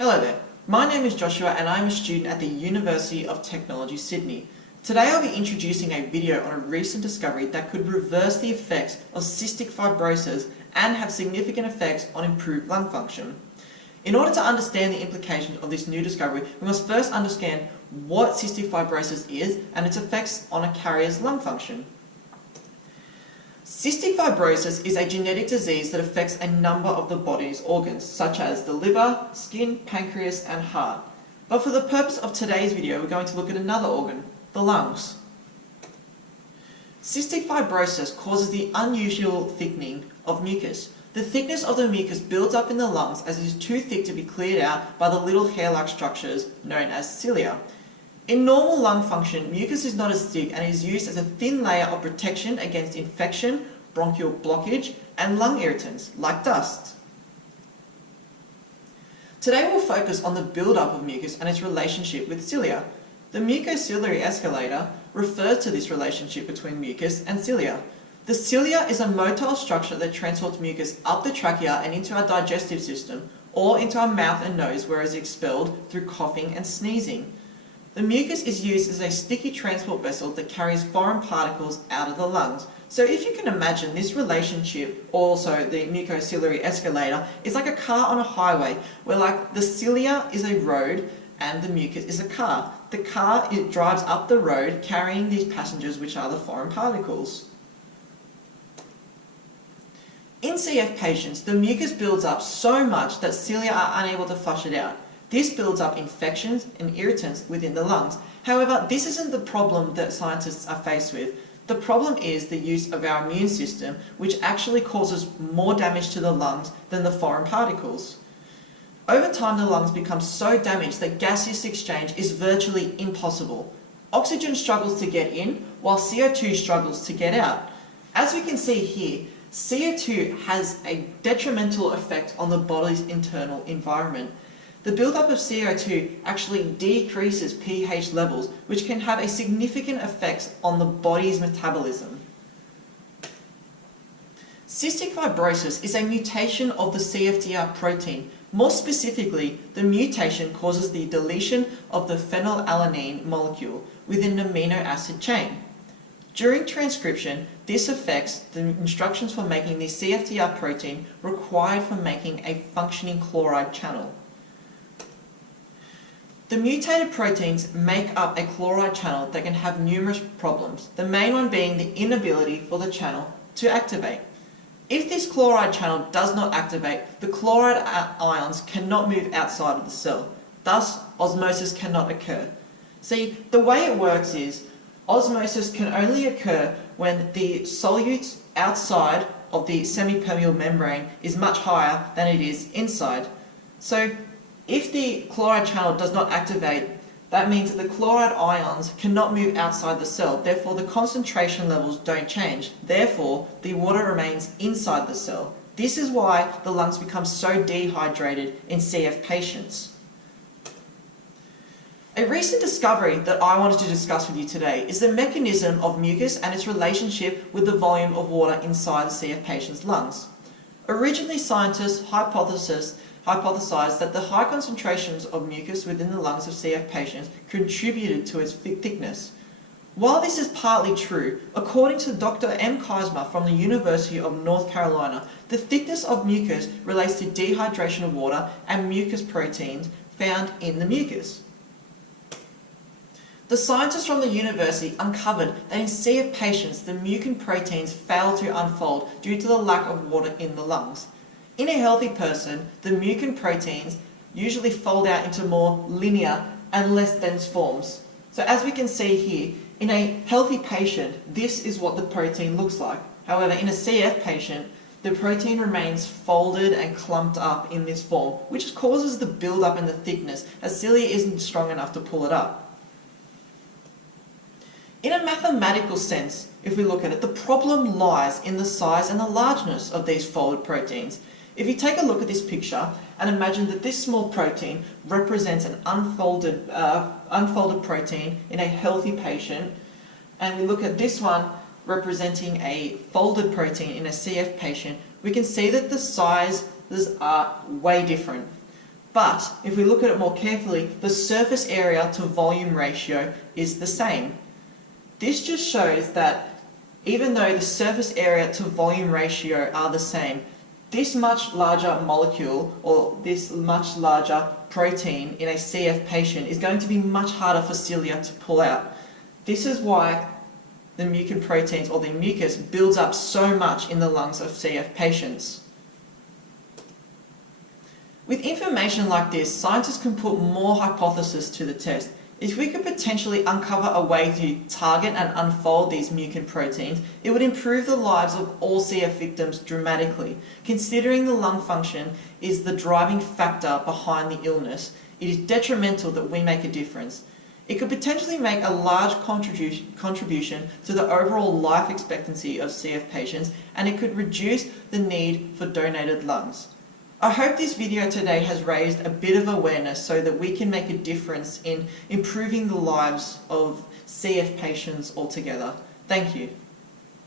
Hello there, my name is Joshua and I'm a student at the University of Technology, Sydney. Today I'll be introducing a video on a recent discovery that could reverse the effects of cystic fibrosis and have significant effects on improved lung function. In order to understand the implications of this new discovery, we must first understand what cystic fibrosis is and its effects on a carrier's lung function. Cystic fibrosis is a genetic disease that affects a number of the body's organs, such as the liver, skin, pancreas, and heart. But for the purpose of today's video, we're going to look at another organ, the lungs. Cystic fibrosis causes the unusual thickening of mucus. The thickness of the mucus builds up in the lungs as it is too thick to be cleared out by the little hair-like structures known as cilia. In normal lung function, mucus is not as thick and is used as a thin layer of protection against infection, bronchial blockage, and lung irritants, like dust. Today we'll focus on the build-up of mucus and its relationship with cilia. The mucociliary escalator refers to this relationship between mucus and cilia. The cilia is a motile structure that transports mucus up the trachea and into our digestive system, or into our mouth and nose where it is expelled through coughing and sneezing. The mucus is used as a sticky transport vessel that carries foreign particles out of the lungs. So if you can imagine this relationship, also the mucociliary escalator, is like a car on a highway, where like the cilia is a road and the mucus is a car. The car, it drives up the road carrying these passengers, which are the foreign particles. In CF patients, the mucus builds up so much that cilia are unable to flush it out. This builds up infections and irritants within the lungs. However, this isn't the problem that scientists are faced with. The problem is the use of our immune system, which actually causes more damage to the lungs than the foreign particles. Over time, the lungs become so damaged that gaseous exchange is virtually impossible. Oxygen struggles to get in, while CO2 struggles to get out. As we can see here, CO2 has a detrimental effect on the body's internal environment. The buildup of CO2 actually decreases pH levels, which can have a significant effect on the body's metabolism. Cystic fibrosis is a mutation of the CFTR protein. More specifically, the mutation causes the deletion of the phenylalanine molecule within an amino acid chain. During transcription, this affects the instructions for making the CFTR protein required for making a functioning chloride channel. The mutated proteins make up a chloride channel that can have numerous problems, the main one being the inability for the channel to activate. If this chloride channel does not activate, the chloride ions cannot move outside of the cell. Thus, osmosis cannot occur. See, the way it works is, osmosis can only occur when the solutes outside of the semipermeable membrane is much higher than it is inside. So, if the chloride channel does not activate, that means that the chloride ions cannot move outside the cell, therefore the concentration levels don't change, therefore the water remains inside the cell. This is why the lungs become so dehydrated in CF patients. A recent discovery that I wanted to discuss with you today is the mechanism of mucus and its relationship with the volume of water inside the CF patient's lungs. Originally, scientists hypothesized that the high concentrations of mucus within the lungs of CF patients contributed to its thickness. While this is partly true, according to Dr. M. Keismer from the University of North Carolina, the thickness of mucus relates to dehydration of water and mucus proteins found in the mucus. The scientists from the university uncovered that in CF patients, the mucin proteins fail to unfold due to the lack of water in the lungs. In a healthy person, the mucin proteins usually fold out into more linear and less dense forms. So as we can see here, in a healthy patient, this is what the protein looks like. However, in a CF patient, the protein remains folded and clumped up in this form, which causes the build-up and the thickness, as cilia isn't strong enough to pull it up. In a mathematical sense, if we look at it, the problem lies in the size and the largeness of these folded proteins. If you take a look at this picture and imagine that this small protein represents an unfolded protein in a healthy patient, and we look at this one representing a folded protein in a CF patient, we can see that the sizes are way different. But if we look at it more carefully, the surface area to volume ratio is the same. This just shows that even though the surface area to volume ratio are the same, this much larger molecule or this much larger protein in a CF patient is going to be much harder for cilia to pull out. This is why the mucin proteins or the mucus builds up so much in the lungs of CF patients. With information like this, scientists can put more hypotheses to the test. If we could potentially uncover a way to target and unfold these mucin proteins, it would improve the lives of all CF victims dramatically. Considering the lung function is the driving factor behind the illness, it is detrimental that we make a difference. It could potentially make a large contribution to the overall life expectancy of CF patients, and it could reduce the need for donated lungs. I hope this video today has raised a bit of awareness so that we can make a difference in improving the lives of CF patients altogether. Thank you.